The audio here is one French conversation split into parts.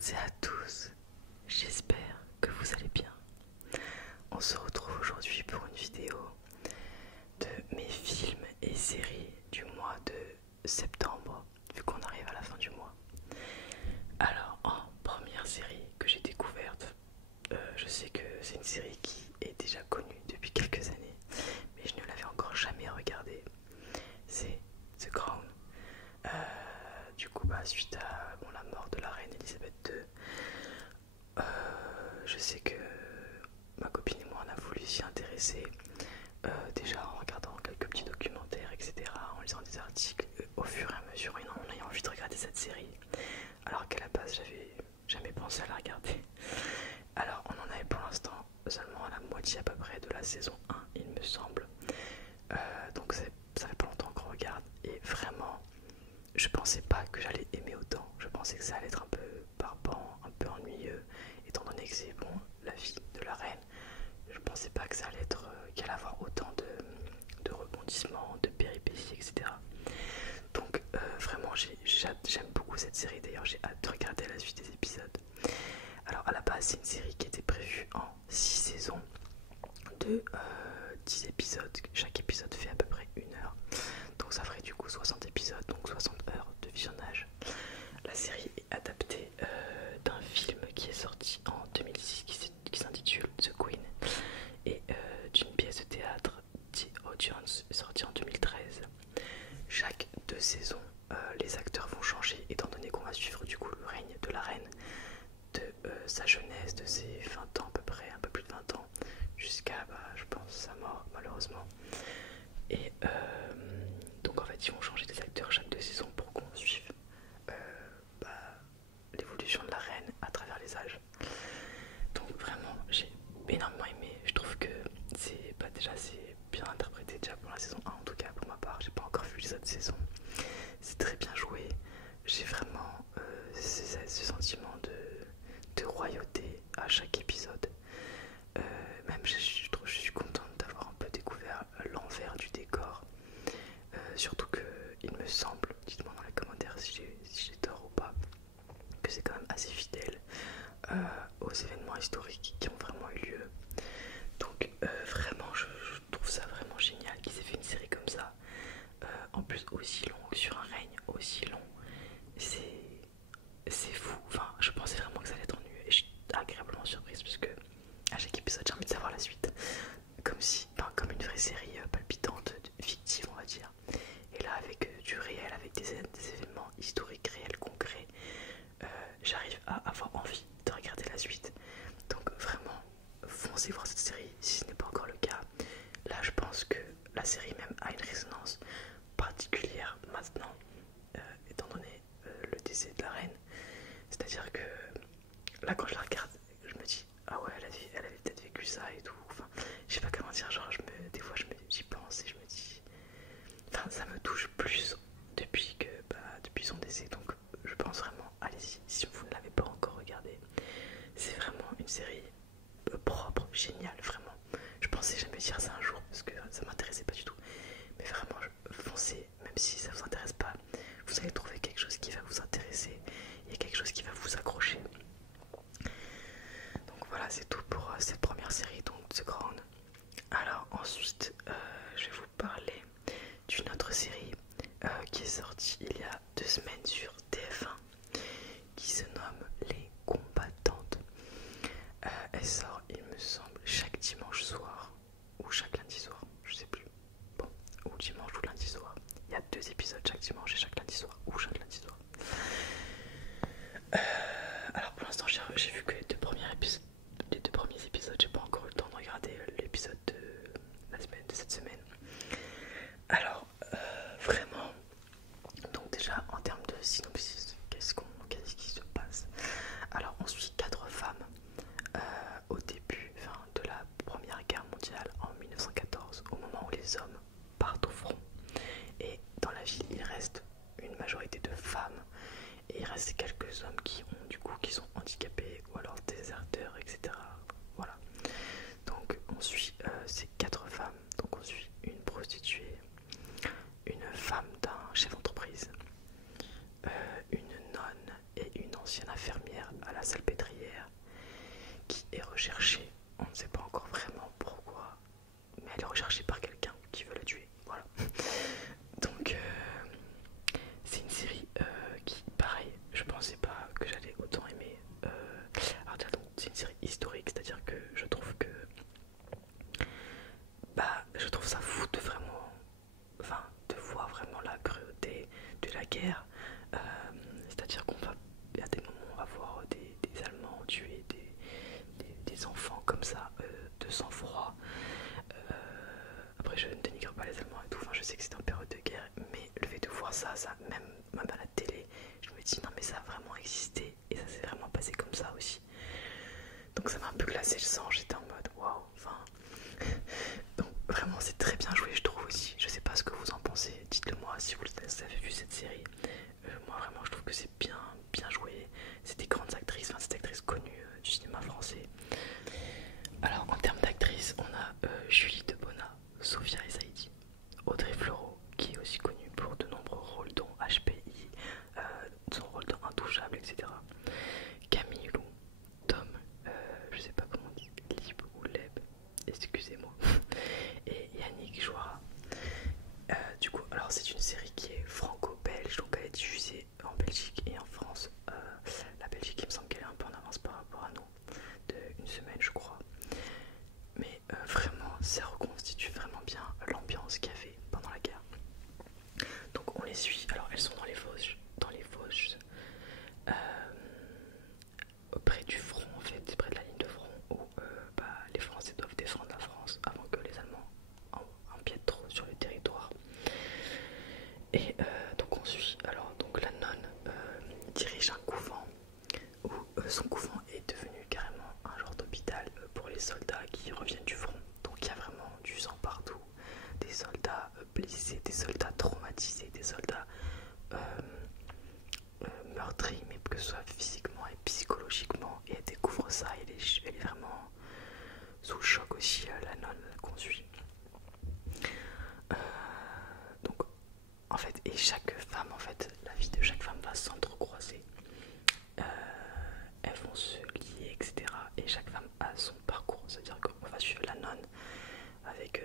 toutes et à tous, j'espère que vous allez bien. On se retrouve aujourd'hui pour une vidéo de mes films et séries du mois de septembre, vu qu'on arrive à la fin du mois. Alors, en première série que j'ai découverte, je sais que c'est une série qui est déjà connue depuis quelques années, mais je ne l'avais encore jamais regardée. C'est The Crown. Du coup, suite à la mort de la reine Elisabeth II, je sais que ma copine et moi on a voulu s'y intéresser, déjà en regardant quelques petits documentaires, etc., en lisant des articles, au fur et à mesure, en ayant envie de regarder cette série, alors qu'à la base j'avais jamais pensé à la regarder. Alors on en avait pour l'instant seulement à la moitié à peu près de la saison 1, il me semble. Donc ça fait pas longtemps qu'on regarde, et vraiment je pensais pas que j'allais aimer autant. Je pensais que ça allait être un peu barbant, un peu ennuyeux, étant donné que c'est la vie de la reine. Je pensais pas que ça allait être qu'il allait avoir autant de rebondissements, de péripéties, etc. Donc vraiment j'aime beaucoup cette série. D'ailleurs j'ai hâte de regarder la suite des épisodes. Alors à la base c'est une série qui était prévue en 6 saisons de 10 épisodes. Chaque épisode fait à peu près 1 heure. Donc ça ferait du coup 60 épisodes, donc 60 heures de visionnage. La série est adaptée d'un film qui est sorti en 2006 qui s'intitule The Queen, et d'une pièce de théâtre The Audience sortie en 2013. Chaque 2 saisons, les acteurs vont changer, étant donné qu'on va suivre du coup le règne de la reine, de sa jeunesse, de ses 20 ans à peu près, un peu plus de 20 ans, jusqu'à je pense sa mort malheureusement. Et donc en fait ils vont changer des acteurs chaque 2 saisons pour qu'on suive l'évolution de la reine à travers les âges. Donc vraiment j'ai énormément aimé. Je trouve que c'est déjà c'est bien interprété déjà pour la saison 1, en tout cas pour ma part. J'ai pas encore vu les autres saisons. C'est très bien joué. J'ai vraiment ce sentiment de royauté à chaque épisode. Même je suis contente d'avoir un peu découvert l'envers du décor. Surtout que il me semble, dites-moi dans les commentaires si j'ai tort ou pas, que c'est quand même assez fidèle aux événements historiques qui ont vraiment eu lieu. Donc vraiment je trouve ça vraiment génial qu'ils aient fait une série comme ça, en plus aussi longue, sur un règne aussi long. C'est fou. Enfin, je pensais vraiment que ça allait être ennuyeux, et je suis agréablement surprise parce que à chaque épisode j'ai envie de savoir la suite, comme une vraie série palpitante, fictive on va dire. Et là avec du réel, avec des événements historiques réels, concrets, j'arrive à avoir envie de regarder la suite. Donc vraiment, foncez voir cette série si ce n'est pas encore le cas. Là je pense que la série même a une résonance particulière maintenant, étant donné le décès de la reine. C'est-à-dire que là quand je la regarde, je me dis ah ouais, elle avait peut-être vécu ça et tout. Enfin, je sais pas comment dire, genre des fois j'y pense et je me dis, enfin ça me touche plus depuis son décès. Donc je pense vraiment, allez-y si vous ne l'avez pas encore regardé. C'est vraiment une série propre, géniale, vraiment. Je pensais jamais dire ça un jour parce que ça m'intéressait pas du tout. Mais vraiment, foncez, même si ça vous intéresse pas, vous allez trouver quelque chose qui va vous intéresser. Il y a quelque chose qui va vous accrocher. Donc voilà, c'est tout pour cette première série, donc The Crown. Alors ensuite, je vais vous parler d'une autre série qui est sortie il y a 2 semaines sur TF1, qui se nomme Les Combattantes. Elle sort, il me semble, chaque dimanche soir ou chaque lundi soir, je sais plus. Bon, ou dimanche ou lundi soir. Il y a 2 épisodes chaque dimanche et chaque lundi soir, ou chaque lundi soir. Alors pour l'instant j'ai vu que les 2 premiers épisodes, j'ai pas encore eu le temps de regarder l'épisode de cette semaine. Alors vraiment, donc déjà en termes de synopsis, qu'est-ce qui se passe? Alors on suit 4 femmes au début de la Première Guerre mondiale en 1914, au moment où les hommes partent au front. Et dans la ville il reste une majorité de femmes, et il reste quelques hommes qui sont handicapés ou alors déserteurs, etc. Voilà. Donc on suit ces 4 femmes. Donc on suit une prostituée, une femme d'un chef d'entreprise, une nonne et une ancienne infirmière à je pensais pas que j'allais autant aimer. Alors déjà, donc, c'est une série historique, c'est-à-dire que je trouve que je trouve ça fou de vraiment, enfin, de voir vraiment la cruauté de la guerre. C'est-à-dire il y a des moments où on va voir des Allemands tuer des enfants comme ça, de sang-froid. Après, je ne dénigre pas les Allemands et tout, enfin, je sais que c'est en période de guerre, mais le fait de voir ça, même à la télé, je me dis non, mais ça a vraiment existé et ça s'est vraiment passé comme ça aussi. Donc, ça m'a un peu glacé le sang, j'étais en mode waouh, enfin. Donc, vraiment, c'est très bien joué, je trouve aussi. Je sais pas ce que vous en pensez, dites-le moi si vous avez vu cette série. Moi, vraiment, je trouve que c'est bien joué. C'est des grandes actrices, enfin, c'est des actrices connues du cinéma français. Alors, en termes d'actrices, on a Julie Debona, Sophia Esaïdi, Audrey Fleurot, qui est aussi connue pour de nombreux rôles dont HPI, son rôle dans Intouchable, etc. Camille Lou, Tom, je sais pas comment on dit, Lib ou Leb, excusez-moi, et Yannick Jouara. Du coup, alors c'est une série qui est franco-belge, donc elle est diffusée en Belgique et en France. La Belgique, il me semble qu'elle est un peu en avance par rapport à nous, d'une semaine, je crois. Mais vraiment, ça reconstitue vraiment bien l'ambiance qu'il y avait pendant la guerre. Donc on les suit. Alors elles sont dans les Vosges, près du front en fait, près de la ligne de front où les Français doivent défendre la France avant que les Allemands empiètent trop sur le territoire. Et donc on suit. Alors donc la nonne dirige un couvent où son couvent est devenu carrément un genre d'hôpital pour les soldats qui reviennent du front. Donc il y a vraiment du sang partout, des soldats blessés, des soldats traumatisés, des soldats meurtrie, mais que ce soit physiquement et psychologiquement, et elle découvre ça, elle est vraiment sous le choc aussi, la nonne qu'on suit. Donc en fait, et chaque femme, en fait, la vie de chaque femme va s'entrecroiser, elles vont se lier, etc. Et chaque femme a son parcours, c'est-à-dire qu'on va suivre la nonne avec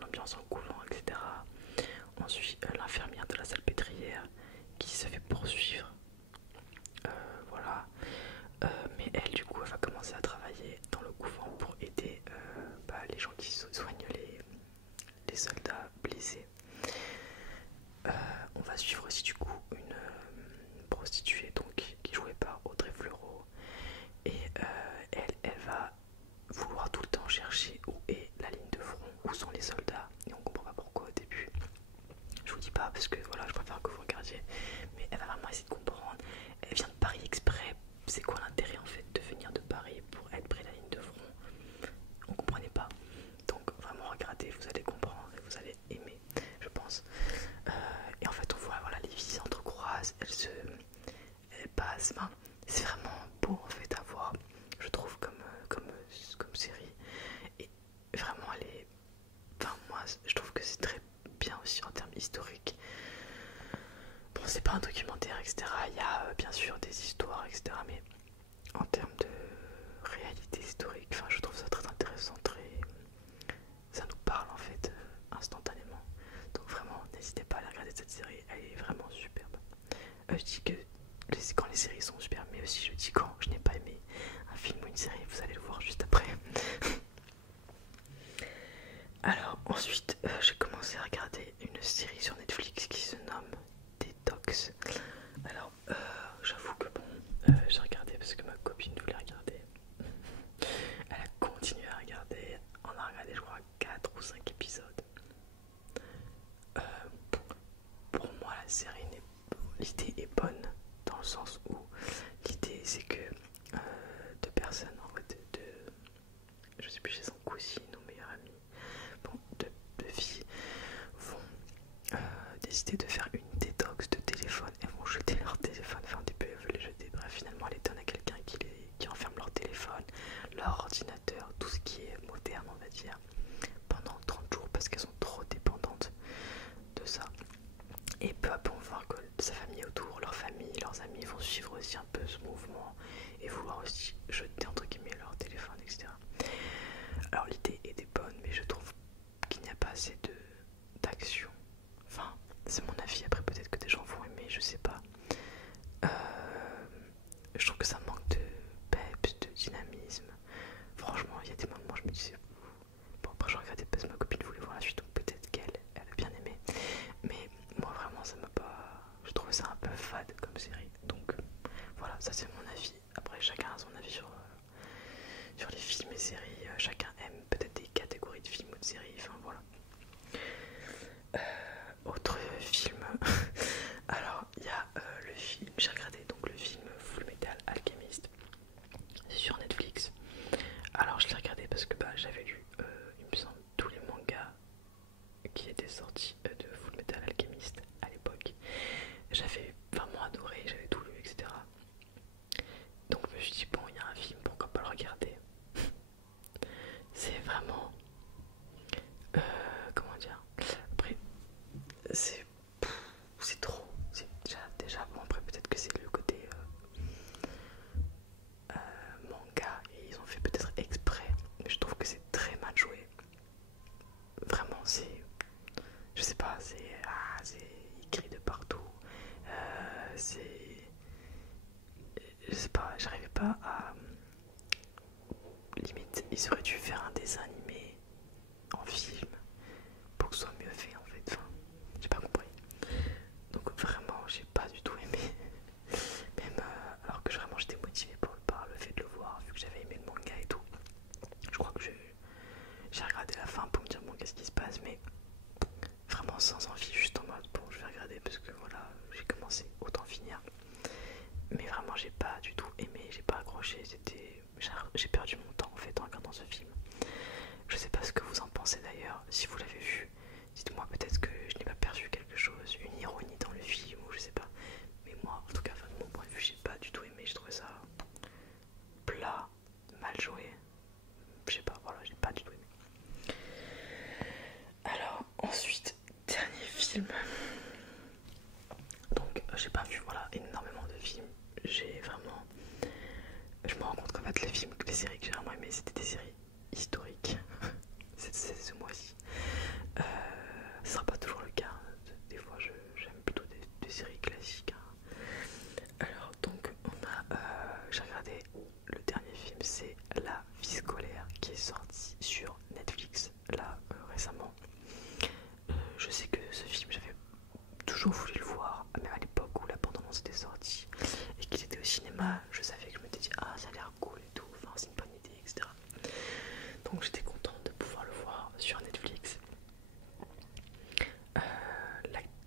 l'ambiance en couvent, etc. On suit l'infirmière de la salpêtrière qui se fait poursuivre. Voilà. Mais elle, du coup, elle va commencer à travailler dans le couvent pour aider les gens qui soignent les soldats blessés. On va suivre aussi, du coup, une prostituée donc, qui est jouée par Audrey Fleurot. Et elle va vouloir tout le temps chercher où est la ligne de front, où sont les soldats. Et on comprend pas pourquoi au début. Je vous dis pas parce que voilà, je préfère que vous regardiez. Mais elle va vraiment essayer de comprendre. Elle vient de Paris exprès. C'est quoi l'intérêt en fait de venir de Paris pour être près de la ligne de front? On comprenait pas. Donc vraiment regardez, vous allez comprendre et vous allez aimer, je pense. Et en fait on voit voilà, les vies s'entrecroisent, elles passent. Enfin, c'est vraiment beau en fait à voir, je trouve comme série. Et vraiment elle est. Enfin moi je trouve que c'est très bien aussi en termes historiques. Bon, c'est pas un documentaire, etc. Il y a bien sûr des histoires, etc. Mais en termes de réalité historique, enfin, je trouve ça très intéressant, ça nous parle en fait instantanément. Donc vraiment, n'hésitez pas à aller regarder cette série, elle est vraiment superbe. Je dis que quand les séries sont superbes, mais aussi je dis quand je n'ai pas aimé un film ou une série, vous allez le voir juste après. Alors ensuite, j'ai commencé à regarder une série sur Netflix qui se nomme Detox. Alors, j'avoue que bon, j'ai regardé parce que ma copine voulait regarder. Elle a continué à regarder. On a regardé, je crois, 4 ou 5 épisodes. Pour moi, la série, l'idée est bonne dans le sens où l'idée c'est que deux personnes, en fait, je sais plus, chez son cousine ou meilleure amie, bon, deux filles vont décider de faire une détox de téléphone. Elles vont jeter leur téléphone, enfin au début elles veulent les jeter, bref finalement elles les donnent à quelqu'un qui enferme leur téléphone, leur ordinateur, tout ce qui est moderne on va dire, pendant 30 jours parce qu'elles sont trop dépendantes de ça. Et peu à peu on va voir que sa famille autour, leur famille, leurs amis vont suivre aussi un peu ce mouvement et vouloir aussi jeter entre guillemets leur téléphone, etc. Alors l'idée était bonne, mais je trouve qu'il n'y a pas assez d'action. Enfin, c'est mon avis trouve que ça manque de peps, de dynamisme. Franchement, il y a des moments où je me disais bon, après je regardais parce que ma copine voulait voir la suite, donc peut-être qu'elle a bien aimé, mais moi vraiment ça m'a pas, je trouvais ça un peu fade comme série. Donc voilà, ça c'est mon avis. Après chacun a son avis sur les films et séries, chacun aime peut-être des catégories de films ou de séries, enfin voilà. Autre film, alors il y a le film, j'ai regardé donc le film Full Metal Alchemist sur Netflix. Alors je l'ai regardé parce que j'avais lu, il me semble, tous les mangas qui étaient sortis de Full Metal Alchemist à l'époque. J'avais vraiment adoré, j'avais tout lu, etc. Donc je me suis dit bon, il y a un film, pourquoi pas le regarder. C'est vraiment comment dire, après c'est trop, c'est déjà bon, après peut-être que c'est le côté manga et ils ont fait peut-être exprès, mais je trouve que c'est très mal joué. Vraiment, je sais pas, c'est écrit de partout. Je sais pas, j'arrivais pas à, limite ils auraient dû faire un dessin animé en film pour que ce soit mieux fait en fait. Enfin, j'ai pas compris. Donc vraiment, j'ai pas du tout aimé. Même alors que vraiment j'étais motivée par le fait de le voir, vu que j'avais aimé le manga et tout. Je crois que j'ai regardé la fin pour me dire bon, qu'est-ce qui se passe, mais vraiment sans envie, juste en mode bon, je vais regarder parce que voilà, j'ai commencé, autant finir. Mais vraiment, j'ai pas du tout aimé, j'ai pas accroché, j'ai perdu mon temps en fait en regardant ce film. Je sais pas ce que vous en pensez d'ailleurs, si vous l'avez vu, dites-moi peut-être que je n'ai pas perçu quelque chose, une ironie dans le film ou je sais pas. Mais moi, en tout cas, de mon point de vue, j'ai pas du tout aimé, je trouvais ça plat, mal joué. Je sais pas, voilà, j'ai pas du tout aimé. Alors, ensuite, dernier film. Donc, j'ai pas vu voilà, énormément de films. Je me rends compte qu'en fait, les séries que j'ai vraiment aimées, c'était des séries historiques. c'est ce mois-ci. Ce sera pas toujours le cas. Des fois, j'aime plutôt des séries classiques. Alors, donc, j'ai regardé le dernier film, c'est La vie scolaire, qui est sorti sur Netflix, là, récemment. Je sais que ce film, j'avais toujours voulu le voir, même à l'époque où la bande-annonce était sortie et qu'il était au cinéma. Je savais que je m'étais dit ah, ça a l'air cool et tout, enfin c'est une bonne idée, etc. Donc j'étais contente de pouvoir le voir sur Netflix.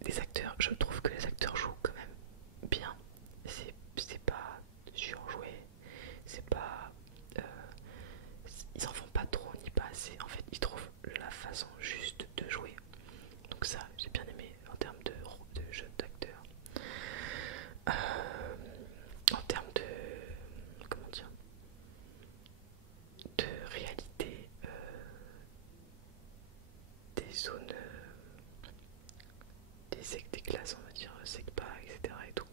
Les acteurs, je trouve que les acteurs jouent quand même bien. C'est pas surjoué, c'est pas ils en font pas trop ni pas assez. En fait, ils trouvent la façon juste de jouer. Donc ça, j'ai bien aimé en termes de jeu d'acteur. En termes de comment dire, de réalité des zones, des classes, on va dire, SECPA, etc. et tout.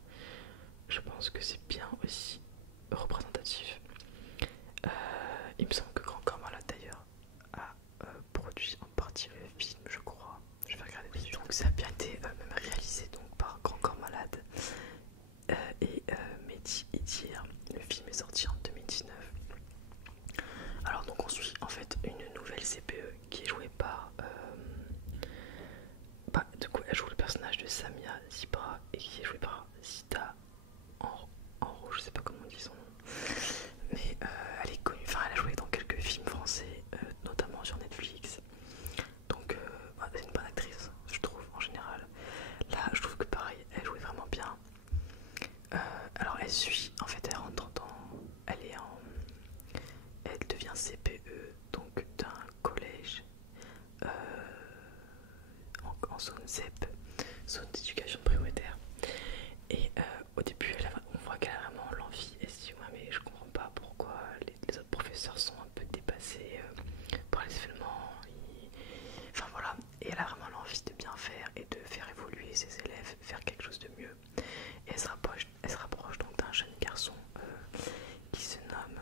Je pense que c'est bien aussi représentatif. Il me semble que Grand Corps Malade d'ailleurs a produit en partie le film, je crois. Je vais regarder dessus. Donc ça a bien été même réalisé donc, par Grand Corps Malade et Mehdi Idir. Le film est sorti en 2019. Alors donc on suit en fait une nouvelle CPE qui est jouée par du coup elle joue le personnage de Samia Zibra et qui est jouée par Zita en rouge, je sais pas comment on dit son nom, mais elle est connue, enfin elle a joué dans quelques films français, notamment sur Netflix. Donc c'est une bonne actrice, je trouve, en général. Là je trouve que pareil, elle jouait vraiment bien. Alors elle suit, en fait elle rentre elle devient CPE donc d'un collège en zone ZEP, zone d'éducation prioritaire. Et au début on voit qu'elle a vraiment l'envie, et se dit ouais mais je comprends pas pourquoi les autres professeurs sont un peu dépassés par les événements, enfin voilà, et elle a vraiment l'envie de bien faire et de faire évoluer ses élèves, faire quelque chose de mieux. Et elle se rapproche donc d'un jeune garçon qui se nomme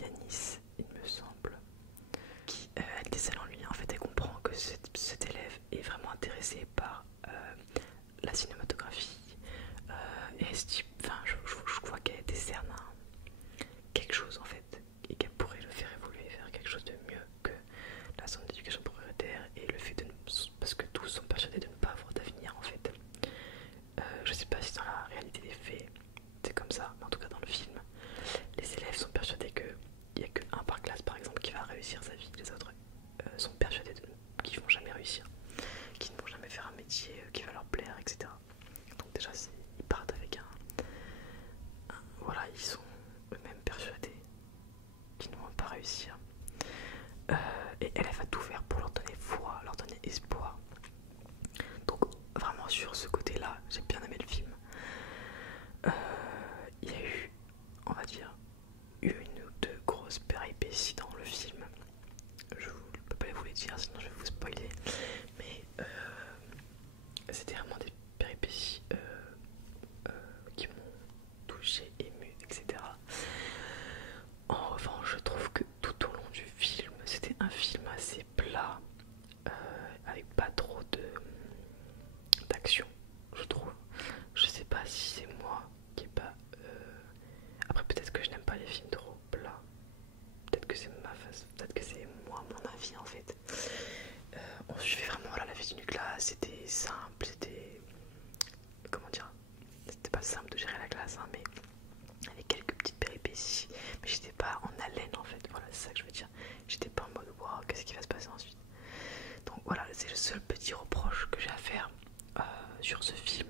Yanis, il me semble, qui elle décèle en lui. En fait elle comprend que cet élève est vraiment intéressé par la cinématographie et elle se dit, enfin je vois qu'elle décerne réussir, qui ne vont jamais faire un métier qui va leur plaire, etc. Donc déjà ils partent avec voilà, ils sont eux-mêmes persuadés qu'ils ne vont pas réussir. Et elle va tout faire pour leur donner foi, leur donner espoir. Donc vraiment sur ce côté-là, j'ai bien aimé le film. Il y a eu, on va dire, une ou deux grosses péripéties dans le film. Je ne peux pas vous les dire, sinon je vais vous spoiler. Mais c'était vraiment des péripéties qui m'ont touché, ému, etc. En revanche, je trouve que tout au long du film, c'était un film assez plat, avec pas trop d'action, je trouve. Je sais pas si c'est moi qui est pas. Après, peut-être que je n'aime pas les films trop plats. Peut-être que c'est ma face, peut-être que c'est moi, mon avis en fait. On suivait vraiment voilà, la vie d'une classe, c'était simple, c'était. Comment dire? C'était pas simple de gérer la classe, hein, mais avec quelques petites péripéties. Mais j'étais pas en haleine en fait, voilà, c'est ça que je veux dire. J'étais pas en mode waouh, qu'est-ce qui va se passer ensuite? Donc voilà, c'est le seul petit reproche que j'ai à faire sur ce film.